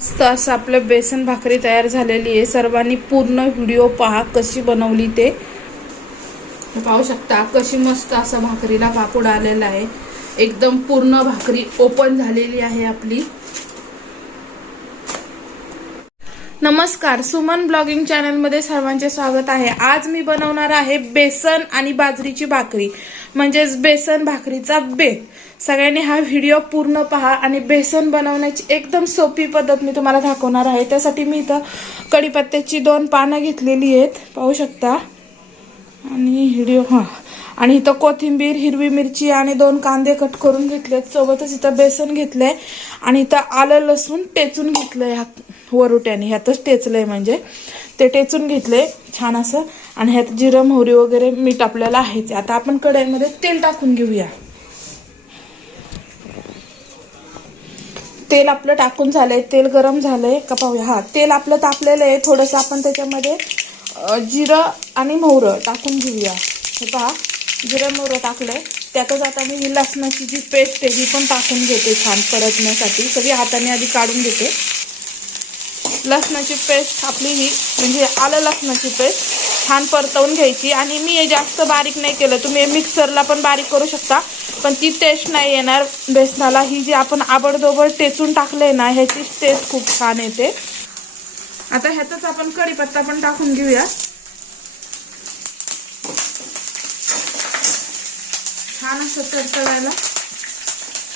मस्त असं आपलं बेसन भाकरी तयार झालेली आहे. सर्वांनी पूर्ण व्हिडिओ पहा कशी बनवली ते. पाहू शकता कशी मस्त असं भाकरीला कापूड आलेला आहे. एकदम पूर्ण भाकरी ओपन झालेली आहे आपली. नमस्कार सुमन ब्लॉगिंग चॅनलमध्ये सर्वांचे स्वागत आहे. आज मी बनवणार आहे बेसन आणि बाजरीची भाकरी म्हणजेच बेसन भाकरीचा बेत. सगळ्यांनी हा व्हिडिओ पूर्ण पहा आणि बेसन बनवण्याची एकदम सोपी पद्धत मी तुम्हाला दाखवणार आहे. त्यासाठी मी इथं कढीपत्त्याची दोन पानं घेतलेली आहेत पाहू शकता. आणि व्हिडिओ हां. आणि इथं कोथिंबीर हिरवी मिरची आणि दोन कांदे कट करून घेतलेत. सोबतच इथं बेसन घेतलंय आणि इथं आलं लसूण टेचून घेतलंय ह्या वरुट्याने ह्यातच टेचलंय म्हणजे. ते टेचून घेतले छान असं. आणि ह्यात जिरं मोहरी वगैरे मीठ आपल्याला आहेच. आता आपण कढईमध्ये तेल टाकून घेऊया. तेल आपलं टाकून झालंय. तेल गरम झालंय. का पाहूया. हा तेल आपलं तापलेलं आहे. थोडंसं आपण त्याच्यामध्ये जिरं आणि मोहरं टाकून घेऊया. हे पहा जिरं मोहरं टाकलंय. त्यातच आता मी ही लसणाची जी पेस्ट आहे ही पण टाकून घेते छान परतण्यासाठी. सगळी हाताने आधी काढून घेते. लसणाची पेस्ट आपली ही म्हणजे आलं लसणाची पेस्ट छान परतवून घ्यायची. आणि मी हे जास्त बारीक नाही केलं. तुम्ही मिक्सरला पण बारीक करू शकता. पण ती टेस्ट नाही येणार. बेसनाला ही जी आपण आबडदोबड टेचून टाकलंय ना ह्याची टेस्ट खूप छान येते. आता ह्यातच आपण कढीपत्ता पण टाकून घेऊया. छान असं तडतडायला.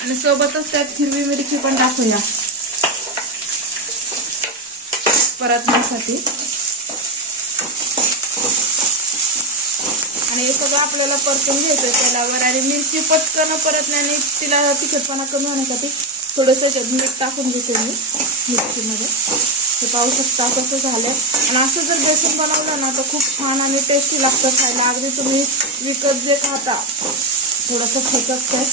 आणि सोबतच त्यात हिरवी मिरची पण टाकूया. परतण्यासाठी आणि हे सगळं आपल्याला परतून घ्यायचं तेलावर. आणि मिरची पटकन परतण्याने तिला तिखटपणा कमी होण्यासाठी थोडंसं याच्यात मीठ टाकून घेते मी मिरचीमध्ये. हे पाहू शकता कसं झालंय. आणि असं जर बेसन बनवलं ना तर खूप छान आणि टेस्टी लागतं खायला. अगदी तुम्ही विकत जे खाता थोडंसं फेकत काय.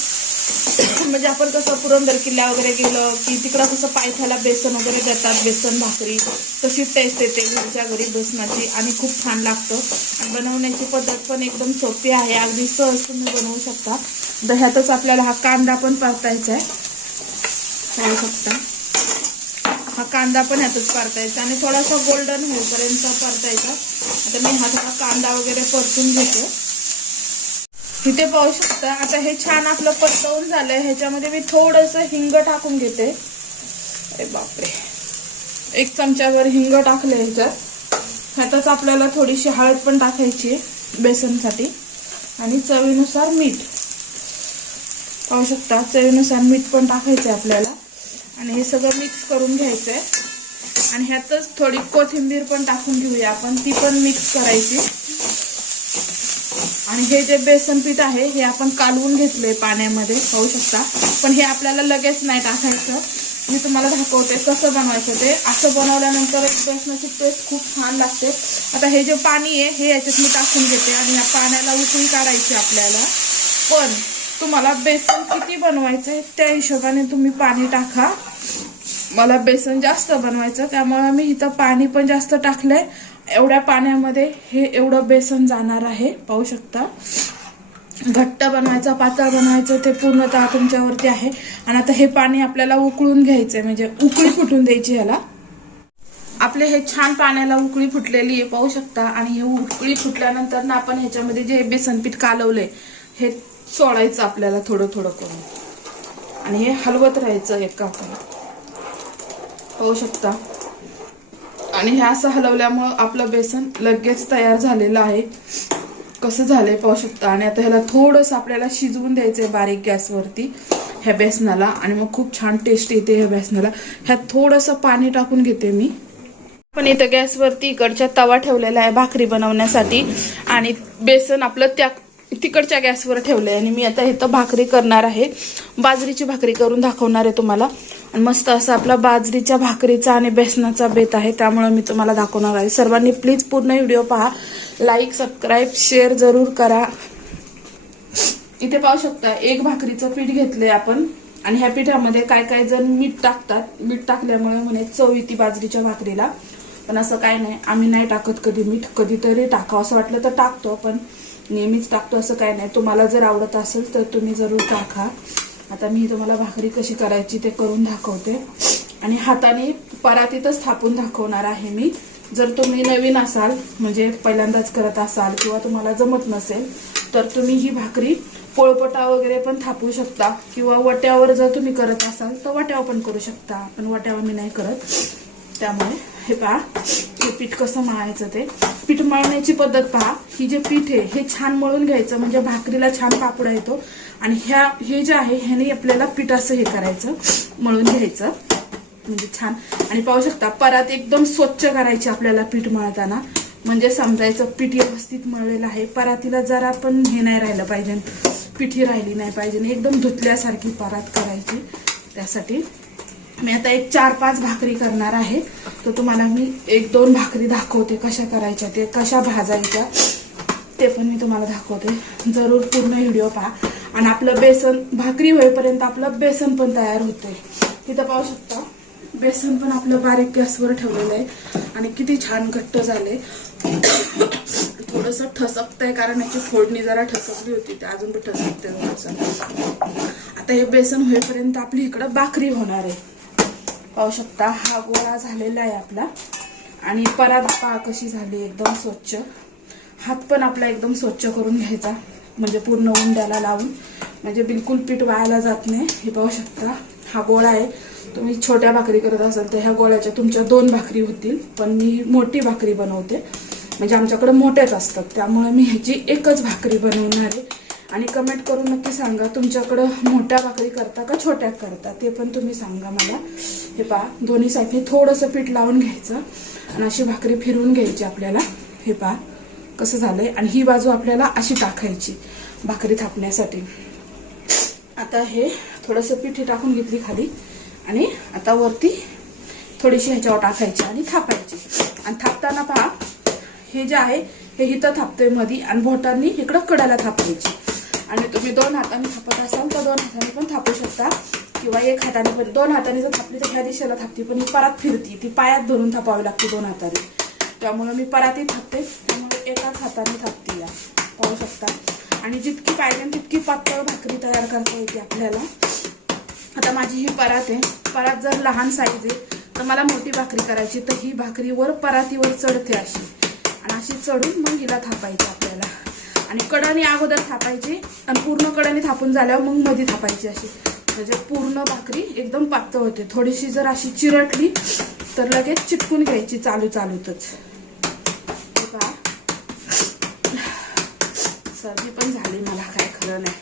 म्हणजे आपण कसं पुरंदर किल्ला वगैरे गेलं की तिकडं कसं पायथ्याला बेसन वगैरे देतात बेसन भाकरी. तशी टेस्ट येते घरच्या घरी बेसनाची आणि खूप छान लागतं. आणि बनवण्याची पद्धत पण एकदम सोपी आहे. अगदी सहज तुम्ही बनवू शकता. दह्यातच आपल्याला हा कांदा पण परतायचा आहे. पाहू शकता. हा कांदा पण ह्यातच परतायचा आणि थोडासा गोल्डन होईपर्यंत परतायचा. आता मी हा थोडा कांदा वगैरे परतून घेतो. इथे पाहू शकता आता हे छान आपलं परतवून झालंय. ह्याच्यामध्ये मी थोडस हिंग टाकून घेते. अरे बापरे. एक चमच्यावर हिंग टाकलं ह्याच्यात. ह्यातच आपल्याला थोडीशी हळद पण टाकायची बेसनसाठी. आणि चवीनुसार मीठ. पाहू शकता चवीनुसार मीठ पण टाकायचं आहे आपल्याला. आणि हे सगळं मिक्स करून घ्यायचंय. आणि ह्यातच थोडी कोथिंबीर पण टाकून घेऊया आपण ती पण मिक्स करायची. आणि हे जे बेसन पीठ आहे हे आपण कालवून घेतलंय पाण्यामध्ये पाहू शकता. पण हे आपल्याला लगेच नाही टाकायचं. मी तुम्हाला दाखवते कसं बनवायचं ते. असं बनवल्यानंतर बेसनाची पेस्ट खूप छान लागते. आता हे जे पाणी आहे हे याच्यात मी टाकून घेते आणि या पाण्याला उकळी काढायची आपल्याला. पण तुम्हाला बेसन किती बनवायचं आहे त्या हिशोबाने तुम्ही पाणी टाका. मला बेसन जास्त बनवायचं त्यामुळे मी इथं पाणी पण जास्त टाकलंय. एवढ्या पाण्यामध्ये हे एवढं बेसन जाणार आहे पाहू शकता. घट्ट बनवायचं पातळ बनवायचं ते पूर्णतः तुमच्यावरती आहे. आणि आता हे पाणी आपल्याला उकळून घ्यायचंय म्हणजे उकळी फुटून द्यायची ह्याला. आपले हे छान पाण्याला उकळी फुटलेली आहे पाहू शकता. आणि हे उकळी फुटल्यानंतर ना आपण ह्याच्यामध्ये जे बेसन पीठ कालवलंय हे सोडायचं आपल्याला थोडं थोडं करून. आणि हे हलवत राहायचं एका आपण. पाहू शकता. आणि हे असं हलवल्यामुळं आपलं बेसन लगेच तयार झालेलं आहे. कसं झालंय पाहू शकता. आणि आता ह्याला थोडंसं आपल्याला शिजवून द्यायचं आहे बारीक गॅसवरती ह्या बेसनाला. आणि मग खूप छान टेस्ट येते ह्या बेसनाला. ह्यात थोडंसं पाणी टाकून घेते मी. पण इथं गॅसवरती इकडच्या तवा ठेवलेला आहे भाकरी बनवण्यासाठी. आणि बेसन आपलं त्या तिकडच्या गॅसवर ठेवले आणि मी आता इथं भाकरी करणार आहे. बाजरीची भाकरी करून दाखवणार आहे तुम्हाला. आणि मस्त असं आपला बाजरीच्या भाकरीचा आणि बेसनाचा बेत आहे त्यामुळे मी तुम्हाला दाखवणार आहे. सर्वांनी प्लीज पूर्ण व्हिडिओ पहा. लाईक सबस्क्राईब शेअर जरूर करा. इथे पाहू शकता एक भाकरीचं पीठ घेतलंय आपण. आणि ह्या पिठामध्ये काय काय जण मीठ टाकतात. मीठ टाकल्यामुळे म्हणे चव येते बाजरीच्या भाकरीला. पण असं काय नाही आम्ही नाही टाकत कधी मीठ. कधीतरी टाकावं. असं वाटलं तर टाकतो पण नेहमीच टाकतो असं काय नाही. तुम्हाला जर आवडत असेल तर तुम्ही जरूर टाका. आता मी तुम्हाला भाकरी कशी करायची ते करून दाखवते. आणि हाताने परातीतच थापून दाखवणार आहे मी. जर तुम्ही नवीन असाल म्हणजे पहिल्यांदाच करत असाल किंवा तुम्हाला जमत नसेल तर तुम्ही ही भाकरी पोळपटा वगैरे पण थापू शकता किंवा वट्यावर जर तुम्ही करत असाल तर वट्यावर पण करू शकता. पण वट्यावर मी नाही करत. त्यामुळे हे पहा. हे पीठ कसं मळायचं ते? पीठ मळण्याची पद्धत पहा. ही जे पीठ आहे हे छान मळून घ्यायचं. म्हणजे भाकरीला छान पापडा येतो. आणि ह्या हे जे आहे ह्याने आपल्याला पीठ असं हे करायचं मळून घ्यायचं. म्हणजे छान. आणि पाहू शकता परात एकदम स्वच्छ करायची आपल्याला पीठ मळताना. म्हणजे समजायचं पीठ व्यवस्थित मळलेलं आहे. परातीला जरा पण हे नाही राहिलं पाहिजे. पिठी राहिली नाही पाहिजे. एकदम धुतल्यासारखी परात करायची. त्यासाठी मी आता एक चार पाच भाकरी करणार आहे. तर तुम्हाला मी एक दोन भाकरी दाखवते कशा करायच्या ते कशा भाजायच्या ते पण मी तुम्हाला दाखवते. जरूर पूर्ण व्हिडिओ पहा. आणि आपलं बेसन भाकरी होईपर्यंत आपलं बेसन पण तयार होतंय. तिथं पाहू शकता बेसन पण आपलं बारीक गॅसवर ठेवलेलं आहे. आणि किती छान घट्ट झाले थोडंसं ठसकतंय कारण याची फोडणी जरा ठसकली होती ते अजून पण ठसकते थोडंसं. आता हे बेसन होईपर्यंत आपली इकडं भाकरी होणार आहे. पाहू शकता हा गोळा झालेला आहे आपला. आणि परात पा कशी झाली एकदम स्वच्छ. हात पण आपला एकदम स्वच्छ करून घ्यायचा. म्हणजे पूर्ण उंड्याला लावून. म्हणजे बिलकुल पीठ वायाला जात नाही हे पाहू शकता हा गोळा आहे. तुम्ही छोट्या भाकरी करत असाल तर ह्या गोळ्याच्या तुमच्या दोन भाकरी होतील. पण मी मोठी भाकरी बनवते. म्हणजे आमच्याकडे मोठ्याच असतात. त्यामुळे मी ह्याची एकच भाकरी बनवणार आहे. आणि कमेंट करून नक्की सांगा तुमच्याकडं मोठ्या भाकरी करता का छोट्या करता? ते पण तुम्ही सांगा मला. हे पहा दोन्ही साईडने थोडंसं पीठ लावून घ्यायचं आणि अशी भाकरी फिरवून घ्यायची आपल्याला. हे पहा कसं झालंय. आणि ही बाजू आपल्याला अशी टाकायची भाकरी थापण्यासाठी. आता हे थोडंसं पिठी टाकून घेतली खाली. आणि आता वरती थोडीशी ह्याच्यावर टाकायची आणि थापायची. आणि थापताना पहा हे जे आहे हे इथं थापतोय मधी आणि बोटांनी इकडं कडाला थापायची. आणि तुम्ही दोन हाताने थापत असाल तर दोन हाताने पण थापू शकता. किंवा एक हाताने पण दोन हाताने जर थापली तर ह्या दिशेला थापते पण ही परात फिरती. ती पायात धरून थापावी लागते दोन हाताने. त्यामुळे मी पराती थापते. त्यामुळे एकाच हाताने थापते या. पाहू शकता. आणि जितकी पाहिजे तितकी पातळ भाकरी तयार करता येते आपल्याला. आता माझी ही परात आहे. परात जर लहान साईज आहे तर मला मोठी भाकरी करायची. तर ही भाकरीवर परातीवर चढते अशी. आणि अशी चढून मग हिला थापायची. आणि कडाने अगोदर थापायची आणि पूर्ण कडाने थापून झाल्यावर मग मध्ये थापायची अशी. म्हणजे पूर्ण भाकरी एकदम पातळ होते. थोडीशी जर अशी चिरटली तर लगेच चिटकून घ्यायची चालू चालूतच. सर्दी पण झाली मला काय खरं नाही.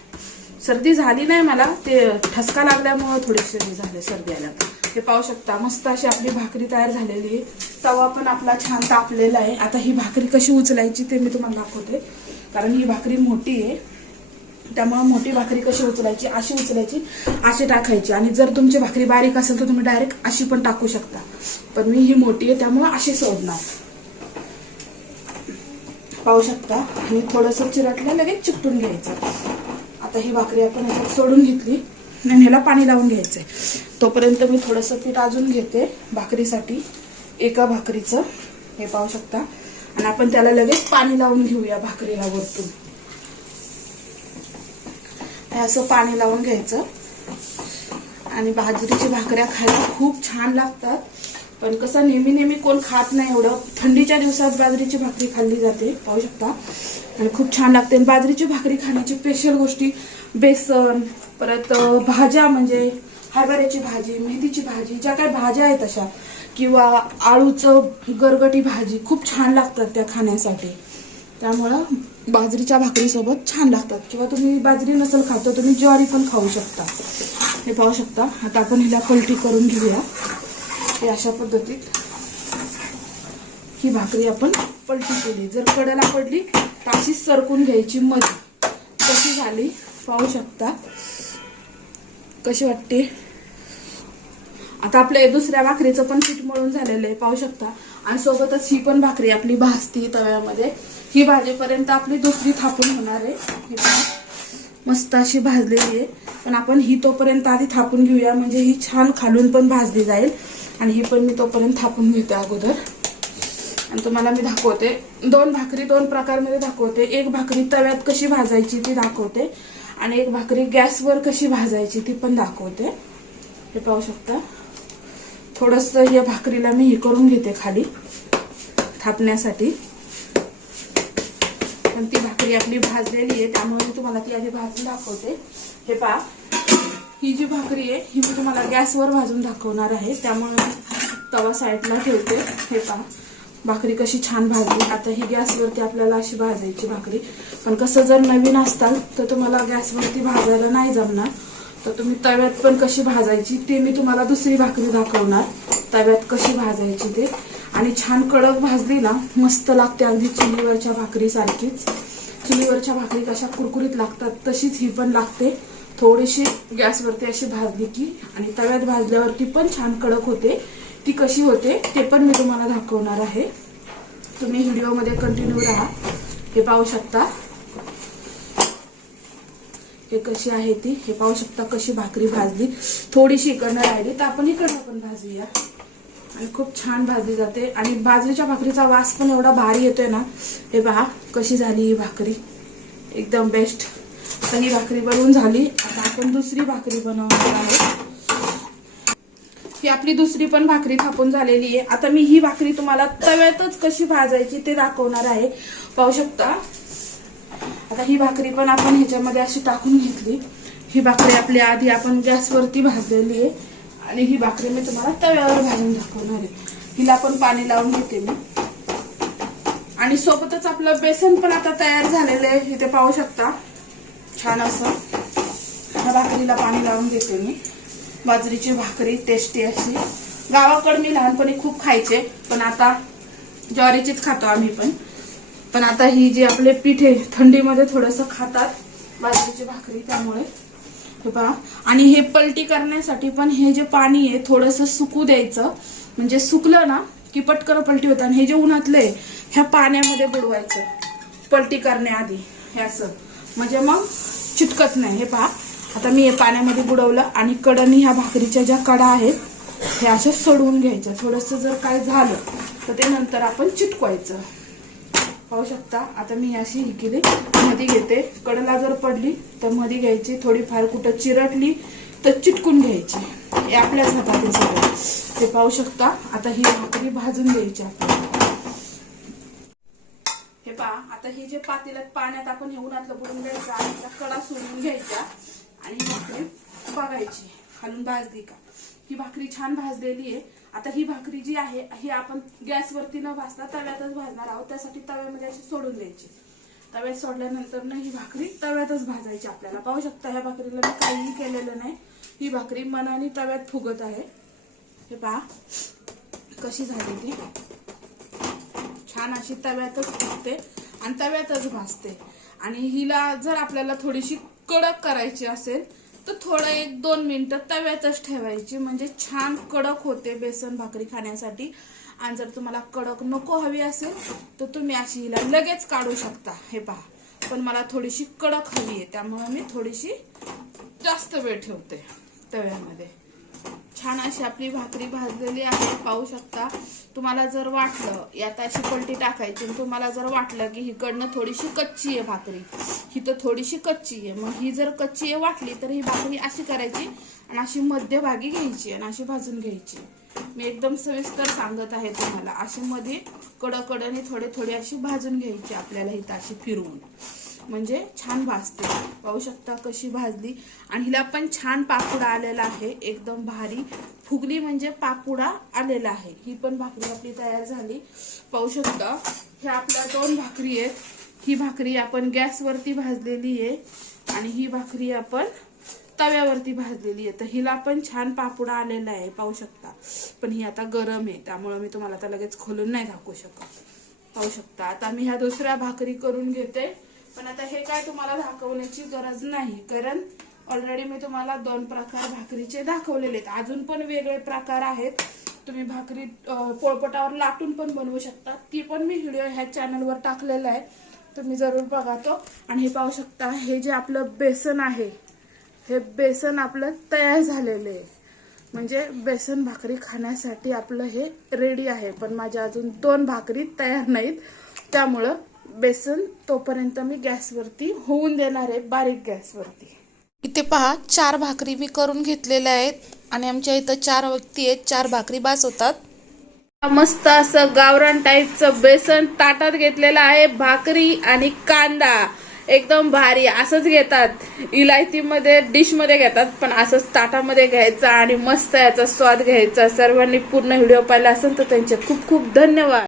सर्दी झाली नाही मला ते ठसका लागल्यामुळं थोडीशी हे झाले सर्दी आल्या हे पाहू शकता मस्त अशी आपली भाकरी तयार झालेली आहे. तवा पण आपला छान तापलेला आहे. आता ही भाकरी कशी उचलायची ते मी तुम्हाला दाखवते. कारण ही भाकरी मोठी आहे. त्यामुळे मोठी भाकरी कशी उचलायची अशी उचलायची अशी टाकायची. आणि जर तुमची भाकरी बारीक असेल तर तुम्ही डायरेक्ट अशी पण टाकू शकता. पण मी ही मोठी आहे त्यामुळे अशी सोडणार. पाहू शकता आणि थोडंसं चिरटलं लगेच चिकटून घ्यायचं. आता ही भाकरी आपण ह्याच्यात सोडून घेतली. आणि ह्याला पाणी लावून घ्यायचंय. तोपर्यंत मी थोडंसं पीठ अजून घेते भाकरीसाठी. एका भाकरीचं. हे पाहू शकता. आणि आपण त्याला लगेच पाणी लावून घेऊया भाकरीला वरतून. हे असं पाणी लावून घ्यायचं. आणि बाजरीची भाकऱ्या खायला खूप छान लागतात. पण कसं नेहमी नेहमी कोण खात नाही एवढं. थंडीच्या दिवसात बाजरीची भाकरी खाल्ली जाते. पाहू शकता. आणि खूप छान लागते. आणि बाजरीची भाकरी खाण्याची स्पेशल गोष्टी बेसन परत भाज्या म्हणजे हरभऱ्याची भाजी मेथीची भाजी ज्या काही भाज्या आहेत अशा. किंवा आळूचं गरगटी भाजी खूप छान लागतात त्या खाण्यासाठी. त्यामुळं बाजरीच्या भाकरीसोबत छान लागतात. किंवा तुम्ही बाजरी नसेल खातो तुम्ही ज्वारी पण खाऊ शकता. हे पाहू शकता. आता आपण हिला पलटी करून घेऊया. हे अशा पद्धतीत ही भाकरी आपण पलटी केली. जर कडेला पडली तर अशी सरकून घ्यायची मध्ये कशी झाली. पाहू शकता. कशी वाटते? आता आपल्या दुसऱ्या भाकरीचं पण पीठ मळून झालेलं आहे पाहू शकता. आणि सोबतच ही पण भाकरी आपली भाजती तव्यामध्ये. ही भाजीपर्यंत आपली दुसरी थापून होणार आहे. ही मस्त अशी भाजलेली आहे. पण आपण ही तोपर्यंत आधी थापून घेऊया म्हणजे ही छान खालून पण भाजली जाईल. आणि ही पण मी तोपर्यंत थापून घेते अगोदर. आणि तुम्हाला मी दाखवते. दोन भाकरी दोन प्रकारमध्ये दाखवते. एक भाकरी तव्यात कशी भाजायची ती दाखवते. आणि एक भाकरी गॅसवर कशी भाजायची ती पण दाखवते. हे पाहू शकता. थोडंसं या भाकरीला मी हे करून घेते खाली थापण्यासाठी. पण ती भाकरी आपली भाजलेली आहे त्यामुळे मी तुम्हाला ती आधी भाजून दाखवते. हे पहा ही जी भाकरी आहे ही मी तुम्हाला गॅसवर भाजून दाखवणार आहे त्यामुळे तवा साईडला ठेवते. हे पहा भाकरी कशी छान भाजली. आता ही गॅसवरती आपल्याला अशी भाजायची भाकरी. पण कसं जर नवीन असताल तर तुम्हाला गॅसवरती भाजायला नाही जमणार. तर तुम्ही तव्यात पण कशी भाजायची ते मी तुम्हाला दुसरी भाकरी दाखवणार. तव्यात कशी भाजायची ते. आणि छान कडक भाजली ना मस्त लागते अगदी चुलीवरच्या भाकरीसारखीच. चुलीवरच्या भाकरी कशा कुरकुरीत लागतात तशीच ही पण लागते. थोडीशी गॅसवरती अशी भाजली की आणि तव्यात भाजल्यावरती पण छान कडक होते. ती कशी होते ते पण मी तुम्हाला दाखवणार आहे. तुम्ही व्हिडिओमध्ये कंटिन्यू राहा. हे पाहू शकता. हे कशी आहे ती? हे पाहू शकता कशी भाकरी भाजली. थोडीशी इकडनं राहिली तर आपण इकडनं पण भाजूया. आणि खूप छान भाजली जाते. आणि बाजरीच्या भाकरीचा वास पण एवढा भारी येतोय ना. हे पहा कशी झाली ही भाकरी. एकदम बेस्ट आता ही भाकरी बनवून झाली. आता आपण दुसरी भाकरी बनवणार आहोत. ही आपली दुसरी पण भाकरी थापून झालेली आहे. आता मी ही भाकरी तुम्हाला तव्यातच कशी भाजायची ते दाखवणार आहे. पाहू शकता. आता ही भाकरी पण आपण ह्याच्यामध्ये अशी टाकून घेतली. ही भाकरी आपली आधी आपण गॅसवरती भाजलेली आहे. आणि ही भाकरी मी तुम्हाला तव्यावर भाजून दाखवणार आहे. हिला पण पाणी लावून घेते मी. आणि सोबतच आपलं बेसन पण आता तयार झालेलं आहे. इथे पाहू शकता. छान असं. ह्या भाकरीला पाणी लावून घेते मी. बाजरीची भाकरी टेस्टी अशी. गावाकडे मी लहानपणी खूप खायचे पण आता ज्वारीचीच खातो आम्ही पण. पण आता ही जी आपले पीठ आहे थंडीमध्ये थोडंसं खातात बाजरीची भाकरी त्यामुळे. हे पहा. आणि हे पलटी करण्यासाठी पण हे जे पाणी आहे थोडंसं सुकू द्यायचं. म्हणजे सुकलं ना की पटकन पलटी होतं. आणि हे जे उन्हातलं आहे ह्या पाण्यामध्ये बुडवायचं. पलटी करण्याआधी. हे असं. म्हणजे मग चिटकत नाही. हे पहा. आता मी हे पाण्यामध्ये बुडवलं आणि कडनी ह्या भाकरीच्या ज्या कडा आहेत हे अशा सोडवून घ्यायच्या. थोडंसं जर काय झालं तर ते नंतर आपण चिटकवायचं. पाहू शकता. आता मी अशी ही केली मध्ये घेते. कडला जर पडली तर मध्ये घ्यायची. थोडीफार कुठं चिरटली तर चिटकून घ्यायची. हे आपल्याच हातात सगळं ते पाहू शकता. आता ही भाकरी भाजून घ्यायची आपण. हे पहा. आता ही जे पातेल्यात पाण्यात आपण हे उन्हातलं बुडून घ्यायचं आणि कडा सोडून घ्यायचा आणि भाकरी बघायची. खालून भाजली का? ही भाकरी छान भाजलेली आहे. आता ही भाकरी जी आहे ही आपण गॅसवरती न भाजता तव्यातच भाजणार आहोत. त्यासाठी तव्यामध्ये अशी सोडून द्यायची. तव्यात सोडल्यानंतर ना ही भाकरी तव्यातच भाजायची आपल्याला. पाहू शकता ह्या भाकरीला मी काहीही केलेलं नाही. ही भाकरी मनाने तव्यात फुगत आहे. हे पहा कशी झाली ती. छान अशी तव्यातच फुगते आणि तव्यातच भाजते. आणि हिला जर आपल्याला थोडीशी कडक करायची असेल तर थोडं एक दोन मिनटं तव्यातच ठेवायची. म्हणजे छान कडक होते बेसन भाकरी खाण्यासाठी. आणि जर तुम्हाला कडक नको हवी असेल तर तुम्ही अशी हिला लगेच काढू शकता. हे पहा. पण मला थोडीशी कडक हवी आहे त्यामुळे मी थोडीशी जास्त वेळ ठेवते तव्यामध्ये. छान अशी आपली भाकरी भाजलेली आहे पाहू शकता. तुम्हाला जर वाटलं यात अशी पलटी टाकायची आणि तुम्हाला जर वाटलं की हिकडनं थोडीशी कच्ची आहे भाकरी ही तर थोडीशी कच्ची आहे. मग ही जर कच्ची आहे वाटली तर ही भाकरी अशी करायची आणि अशी मध्यभागी घ्यायची आणि अशी भाजून घ्यायची. मी एकदम सविस्तर सांगत आहे तुम्हाला. अशी मध्ये कडकडने थोडे थोडे अशी भाजून घ्यायची आपल्याला इथं अशी फिरवून. म्हणजे छान भाजते. पाहू शकता कशी भाजली. आणि हिला पण छान पापुडा आलेला आहे. एकदम भारी. फुगली म्हणजे पापुडा आलेला आहे. ही पण भाकरी आपली तयार झाली. पाहू शकता ह्या आपल्या दोन भाकरी आहेत. ही भाकरी आपण गॅसवरती भाजलेली आहे. आणि ही भाकरी आपण तव्यावरती भाजलेली आहे. तर हिला पण छान पापुडा आलेला आहे. पाहू शकता. पण ही आता गरम आहे. त्यामुळे मी तुम्हाला आता लगेच खोलून नाही दाखवू शकत. पाहू शकता. आता मी ह्या दुसऱ्या भाकरी करून घेते. पण आता हे काय तुम्हाला दाखवण्याची गरज नाही कारण ऑलरेडी मी तुम्हाला दोन प्रकार भाकरीचे दाखवलेले आहेत. अजून पण वेगळे प्रकार आहेत. तुम्ही भाकरी पोळपटावर लाटून पण बनवू शकता. ती पण मी व्हिडिओ ह्या चॅनलवर टाकलेला आहे. तुम्ही जरूर बघा तो. आणि हे पाहू शकता हे जे आपलं बेसन आहे हे बेसन आपलं तयार झालेलं आहे. म्हणजे बेसन भाकरी खाण्यासाठी आपलं हे रेडी आहे. पण माझ्या अजून दोन भाकरी तयार नाहीत. त्यामुळं बेसन तोपर्यंत मी गॅसवरती होऊन देणार आहे बारीक गॅसवरती. इथे पहा चार भाकरी मी करून घेतलेल्या आहेत आणि आमच्या इथं चार व्यक्ती आहेत चार भाकरी बास होतात. मस्त असं गावरान टाईपचं बेसन ताटात घेतलेलं आहे भाकरी आणि कांदा. एकदम भारी असंच घेतात. इलायतीमध्ये डिशमध्ये घेतात पण असंच ताटामध्ये घ्यायचं आणि मस्त याचा स्वाद घ्यायचा. सर्वांनी पूर्ण व्हिडिओ पाहिला असेल तर त्यांचे खूप खूप धन्यवाद.